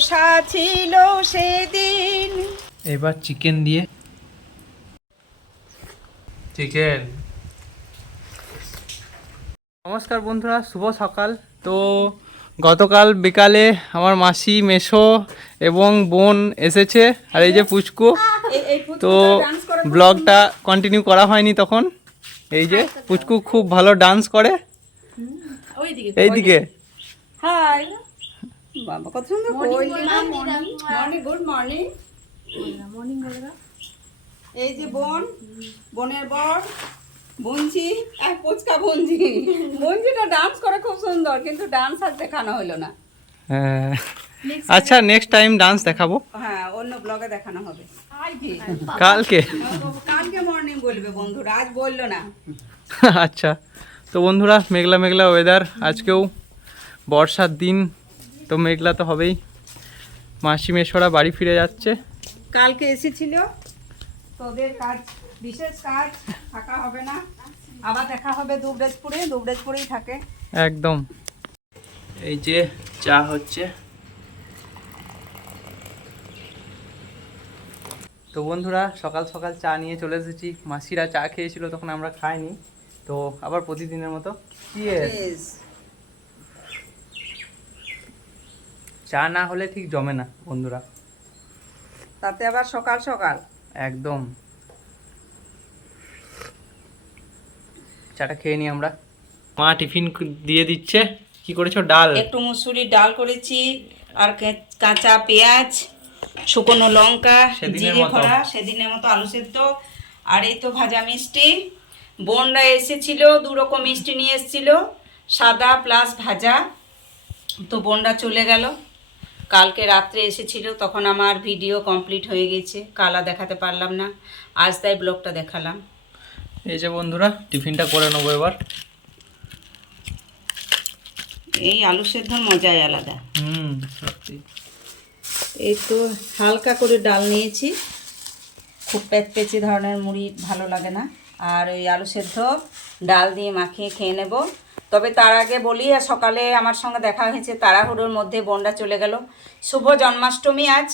ভরসা ছিল সেদিন। এবার চিকেন দিয়ে চিকেন। নমস্কার বন্ধুরা, শুভ সকাল। তো গতকাল বিকালে আমার মাসি, মেসো এবং বোন এসেছে, আর এই যে পুচকু। তো ব্লগটা কন্টিনিউ করা হয়নি তখন। এই যে পুচকু খুব ভালো ডান্স করে এইদিকে। হাই বাবা, কত সুন্দর Koel. Morning, good morning. Morning বলে দাও। এই যে বোন, বোনের বর, বঞ্জি আর পুচকা বঞ্জি। বঞ্জিটা ডান্স করে খুব সুন্দর, কিন্তু ডান্স আর দেখানো হলো না। হ্যাঁ, আচ্ছা নেক্সট টাইম ডান্স দেখাবো। হ্যাঁ, অন্য ব্লগে দেখানো হবে। কালকে কালকে মর্নিং বলবে বন্ধুরা, আজ বললো না। আচ্ছা, তো বন্ধুরা মেঘলা মেঘলা ওয়েদার, আজকেও বর্ষার দিন, তো মেঘলা তো হবেই। মাসি মেশোরা বাড়ি ফিরে যাচ্ছে। কালকে এসেছিল, তোদের কাজ, বিশেষ কাজ থাকা হবে না। আবার দেখা হবে দুবরাজপুরে, দুবরাজপুরেই থাকে একদম। এই যে চা হচ্ছে। তো বন্ধুরা সকাল সকাল চা নিয়ে চলে এসেছি। মাসিরা চা খেয়েছিল, তখন আমরা খাইনি। তো আবার প্রতিদিনের মতো চিয়ার্স। চা না হলে ঠিক জমে না বন্ধুরা, তাতে আবার সকাল সকাল একদম। চাটা খেয়ে নিই আমরা। মা টিফিন দিয়ে দিচ্ছে। কি করেছো? ডাল, একটু মুসুরির ডাল করেছি, আর কাঁচা পেঁয়াজ, শুকনো লঙ্কা, জিরে খড়া, সেদিনের মতো আলু সেদ্ধ, আর এই তো ভাজা মিষ্টি। বোনরা এসেছিল, 2 রকম মিষ্টি নিয়ে এসেছিল, সাদা প্লাস ভাজা। তো বোনরা চলে গেল। কালকে রাত্রে এসেছিল, তখন আমার ভিডিও কমপ্লিট হয়ে গেছে, কালা দেখাতে পারলাম না, আজ তাই ব্লগটা দেখালাম। এই যে বন্ধুরা টিফিনটা করে নেবো এবার। এই আলু সেদ্ধর মজাই আলাদা। সত্যি। এই তো হালকা করে ডাল নিয়েছি, খুব প্যাচপ্যাচে ধরনের মুড়ি ভালো লাগে না। আর ওই আলু সেদ্ধ ডাল দিয়ে মাখিয়ে খেয়ে নেব। তবে তার আগে বলি, আর সকালে আমার সঙ্গে দেখা হয়েছে, তাড়াহুড়োর মধ্যে বোনরা চলে গেল। শুভ জন্মাষ্টমী আজ,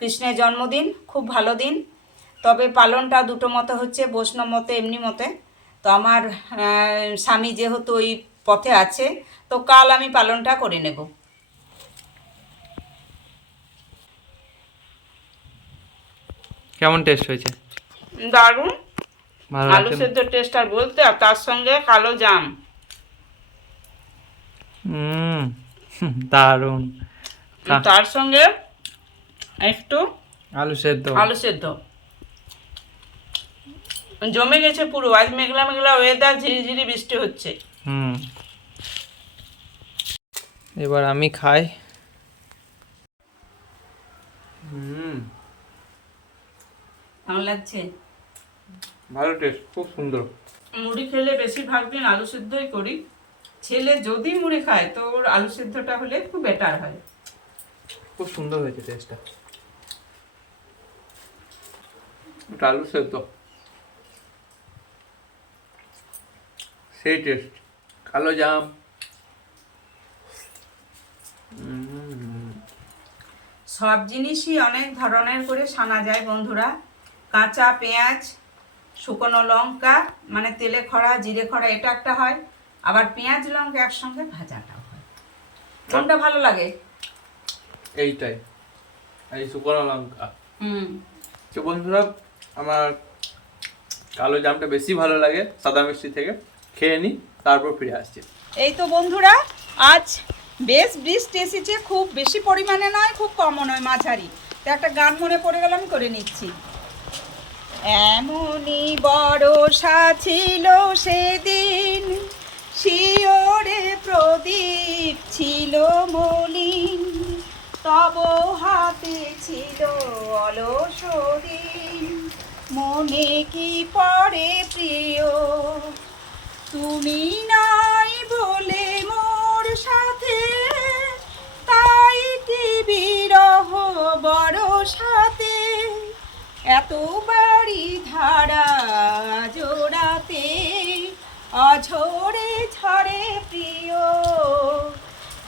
কৃষ্ণের জন্মদিন, খুব ভালো দিন। তবে পালনটা দুটো মতে হচ্ছে, বৈষ্ণব মতে, এমনি মতে। তো আমার স্বামী যেহেতু ওই পথে আছে, তো কাল আমি পালনটা করে নেব। কেমন টেস্ট হয়েছে? দারুণ। ভালো আলু লাগছে? সেদ্ধ টেস্ট আর বলতে, আর তার সঙ্গে কালো জাম। দারুণ। তার সঙ্গে একটু আলু সেদ্ধ। আলু সেদ্ধ জমে গেছে পুরো। আজ মেঘলা মেঘলা ওয়েদার, ঝিরিঝিরি বৃষ্টি হচ্ছে। এবার আমি খাই। কেমন লাগছে? ভালো টেস্ট, খুব সুন্দর। মুড়ি খেলে বেশিরভাগ দিন আলু সেদ্ধই করি। ছেলে যদি মুড়ি খায়, তো ওর আলু সেদ্ধটা হলে খুব বেটার হয়। খুব সুন্দর হয়েছে টেস্টটা। আলু সেদ্ধ সেই টেস্ট। কালো জাম। সব জিনিসই অনেক ধরনের করে সানা যায় বন্ধুরা। কাঁচা পেঁয়াজ, শুকনো লঙ্কা, মানে তেলে খড়া, জিরে খড়া, এটা একটা হয়। আবার পেঁয়াজ লঙ্কা একসঙ্গে ভাজাটাও হয়। কোনটা ভালো লাগে? এইটাই, এই শুকনো লঙ্কা। তো বন্ধুরা আমার কালো জামটা বেশি ভালো লাগে সাদা মিষ্টি থেকে। খেয়ে নিই, তারপর ফিরে আসছি। এই তো বন্ধুরা, আজ বেশ বৃষ্টি এসেছে, খুব বেশি পরিমাণে নয়, খুব কমও নয়, মাঝারি। তো একটা গান মনে পড়ে গেল, আমি করে নিচ্ছি। এমনই বর্ষা ছিল সেদিন, শিওরে প্রদীপ ছিল মলিন, তব হাতে ছিল অলস দিন, মনে কি পড়ে প্রিয়, তুমি নাই বলে মোর সাথে, তাই কি বিরহ বড় সাথে, এত বাড়ি ধারা জোড়াতে, অঝরে ঝরে প্রিয়,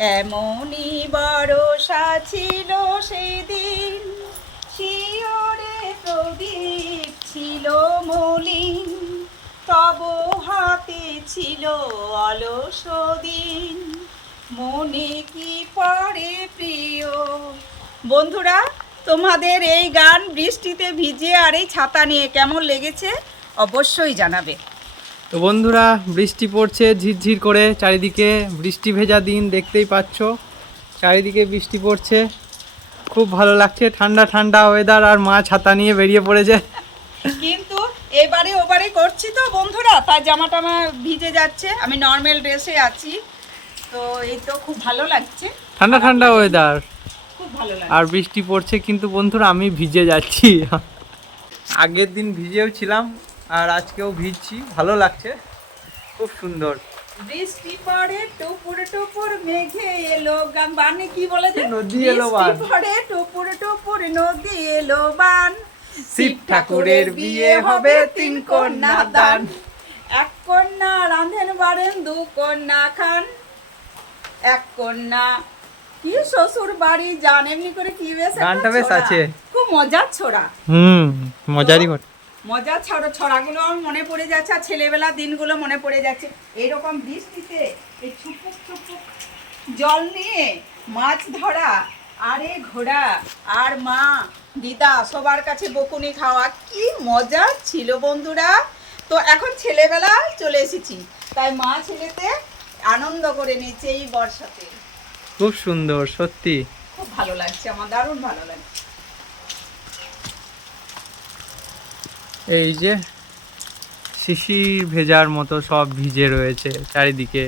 এমনই বরষা ছিল সেদিন, শিয়রে প্রদীপ ছিল মলিন, তব হাতে ছিল অলস দিন, মনে কি পড়ে প্রিয়। বন্ধুরা, তোমাদের এই গান বৃষ্টিতে ভিজে আর এই ছাতা নিয়ে কেমন লেগেছে অবশ্যই জানাবে। তো বন্ধুরা, বৃষ্টি পড়ছে ঝিরঝির করে, চারিদিকে বৃষ্টি ভেজা দিন দেখতেই পাচ্ছ, চারিদিকে বৃষ্টি পড়ছে, খুব ভালো লাগছে, ঠান্ডা ঠান্ডা ওয়েদার, আর মা ছাতা নিয়ে বেরিয়ে পড়েছে। কিন্তু এবারে ওবারে করছি তো বন্ধুরা, তাই জামাটা আমার ভিজে যাচ্ছে, আমি নর্মাল ড্রেসে আছি, তো এই তো খুব ভালো লাগছে, ঠান্ডা ঠান্ডা ওয়েদার খুব ভালো লাগছে। আর বৃষ্টি পড়ছে, কিন্তু বন্ধুরা আমি ভিজে যাচ্ছি। আগের দিন ভিজেও ছিলাম আর আজকেও ভিজছি, ভালো লাগছে, খুব সুন্দর। বৃষ্টি পড়ে টুপুর টুপুর মেঘে এলো, গান বানে কি বলেছে, নদী এলো বান। বৃষ্টি পড়ে টুপুর টুপুর নদী এলো বান, শিব ঠাকুরের বিয়ে হবে 3 কন্যা দান, 1 কন্যা রাঁধেন বাড়েন 2 কন্যা খান, 1 কন্যা কি শ্বশুর বাড়ি যান, এমনি করে কি বেশ একটা গানটা বেশ ছড়া। আছে। খুব মজার ছড়া, মজারই ঘটে। মজার ছড়াগুলো আমার মনে পড়ে যাচ্ছে, আর ছেলেবেলার দিনগুলো মনে পড়ে যাচ্ছে। এইরকম বৃষ্টিতে এই ছুপুক ছুপুক জল নিয়ে মাছ ধরা, আরে ঘোড়া, আর মা দিদা সবার কাছে বকুনি খাওয়া, কি মজা ছিল বন্ধুরা। তো এখন ছেলেবেলায় চলে এসেছি, তাই মা ছেলেতে আনন্দ করে নিচ্ছে এই বর্ষাতে। খুব সুন্দর, সত্যি খুব ভালো লাগছে, আমার দারুণ ভালো লাগছে। এই যে শিশির ভেজার মতো সব ভিজে রয়েছে চারিদিকে,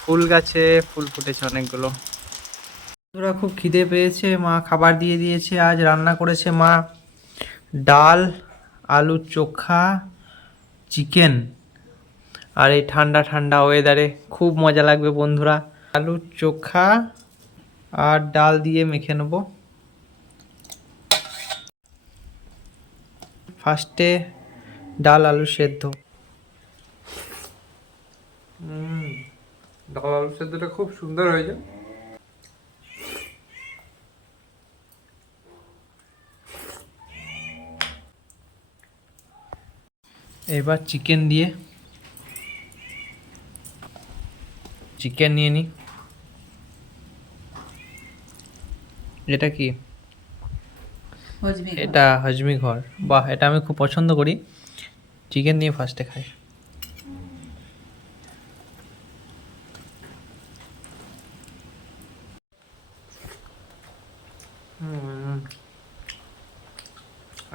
ফুল গাছে ফুল ফুটেছে অনেকগুলো। বন্ধুরা, খুব খিদে পেয়েছে, মা খাবার দিয়ে দিয়েছে। আজ রান্না করেছে মা ডাল, আলু চোখা, চিকেন, আর এই ঠান্ডা ঠান্ডা ওয়েদারে খুব মজা লাগবে বন্ধুরা। আলু চোখা আর ডাল দিয়ে মেখে নেব। ফার্স্টে ডাল আলু সেদ্ধ। ডাল আলু সেদ্ধটা খুব সুন্দর হয়েছে। এবার চিকেন নিয়ে নিই। এটা কি? এটা হজমি ঘর। বাহ, এটা আমি খুব পছন্দ করি। চিকেন দিয়ে ফার্স্টে খাই।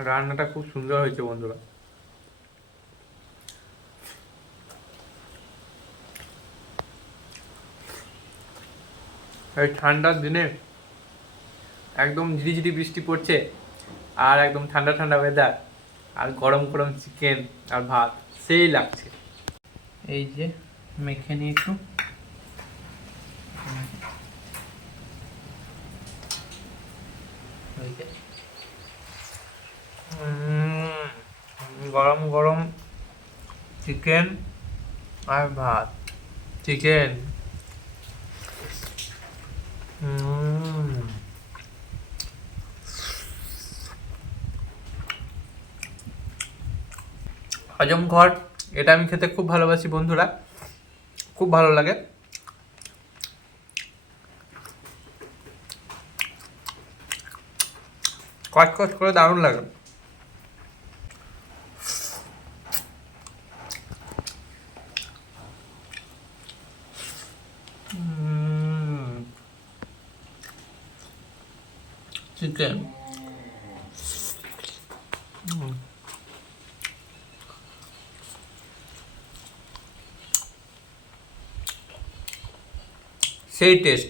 রান্নাটা খুব সুন্দর হয়েছে বন্ধুরা। এই ঠান্ডার দিনে একদম ঝিরিঝিরি বৃষ্টি পড়ছে, আর একদম ঠান্ডা ঠান্ডা ওয়েদার, আর গরম গরম চিকেন আর ভাত, সেই লাগছে। এই যে মেখে নিই একটু। গরম গরম চিকেন আর ভাত, চিকেন হজম ঘর, এটা আমি খেতে খুব ভালোবাসি বন্ধুরা, খুব ভালো লাগে। কচকচ করে দারুণ লাগে। চিকেন সেই টেস্ট,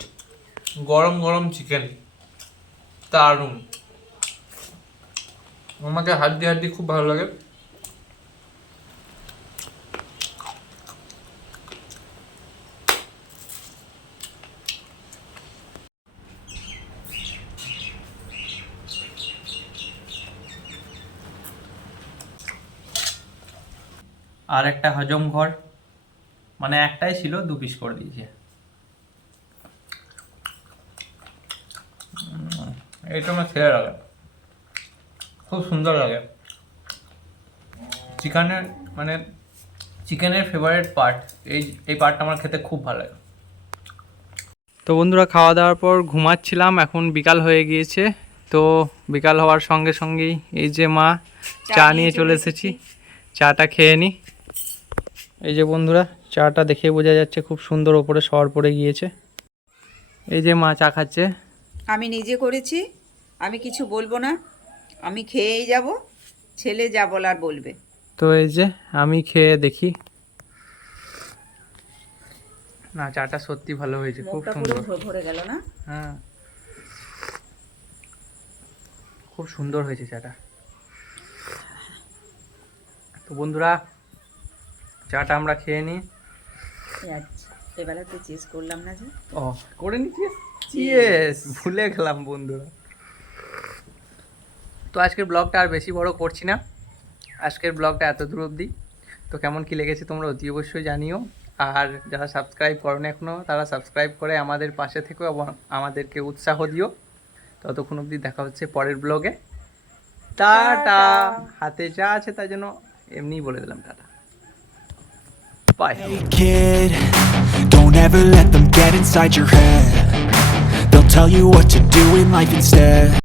গরম গরম চিকেন দারুণ। আমাকে হাড্ডি হাড্ডি খুব ভালো লাগে। আর একটা হজম ঘর, মানে একটাই ছিল, 2 পিস করে দিয়েছে। এইটা আমার সেরা লাগে, খুব সুন্দর লাগে। চিকেনের মানে চিকেনের ফেভারিট পার্ট এই পার্টটা আমার খেতে খুব ভালো লাগে। তো বন্ধুরা, খাওয়া দাওয়ার পর ঘুমাচ্ছিলাম, এখন বিকাল হয়ে গিয়েছে। তো বিকাল হওয়ার সঙ্গে সঙ্গেই এই যে মা চা নিয়ে চলে এসেছি, চাটা খেয়ে নিই। এই যে বন্ধুরা, চাটা দেখে বোঝা যাচ্ছে খুব সুন্দর ওপরে সর পড়ে গিয়েছে। এই যে মা চা খাচ্ছে। আমি নিজে করেছি, আমি কিছু বলবো না, আমি খেয়েই যাব, ছেলে যা বলার বলবে। তো এই যে আমি খেয়ে দেখি, না চাটা সত্যি ভালো হয়েছে, খুব সুন্দর। ভরে গেল না? হ্যাঁ, খুব সুন্দর হয়েছে চাটা। তো বন্ধুরা, চাটা আমরা খেয়ে নিই। আচ্ছা, এবেলা তো চেস করলাম না যে। ও, করে নিচ্ছিস? ইয়েস, ভুলে গেলাম বন্ধুরা। তো আজকের ব্লগটা আর বেশি বড় করছি না, আজকের ব্লগটা এত দূর অবধি। তো কেমন কি লেগেছে তোমরা অতি অবশ্যই জানিও। আর যারা সাবস্ক্রাইব করোনি এখনও, তারা সাবস্ক্রাইব করে আমাদের পাশে থেকো এবং আমাদেরকে উৎসাহ দিও। ততক্ষণ অবধি দেখা হচ্ছে পরের ব্লগে। টাটা। হাতে যা আছে তাই জন্য এমনিই বলে দিলাম tata, bye. Kid, don't ever let them get inside your head. They'll tell you what to do in life instead.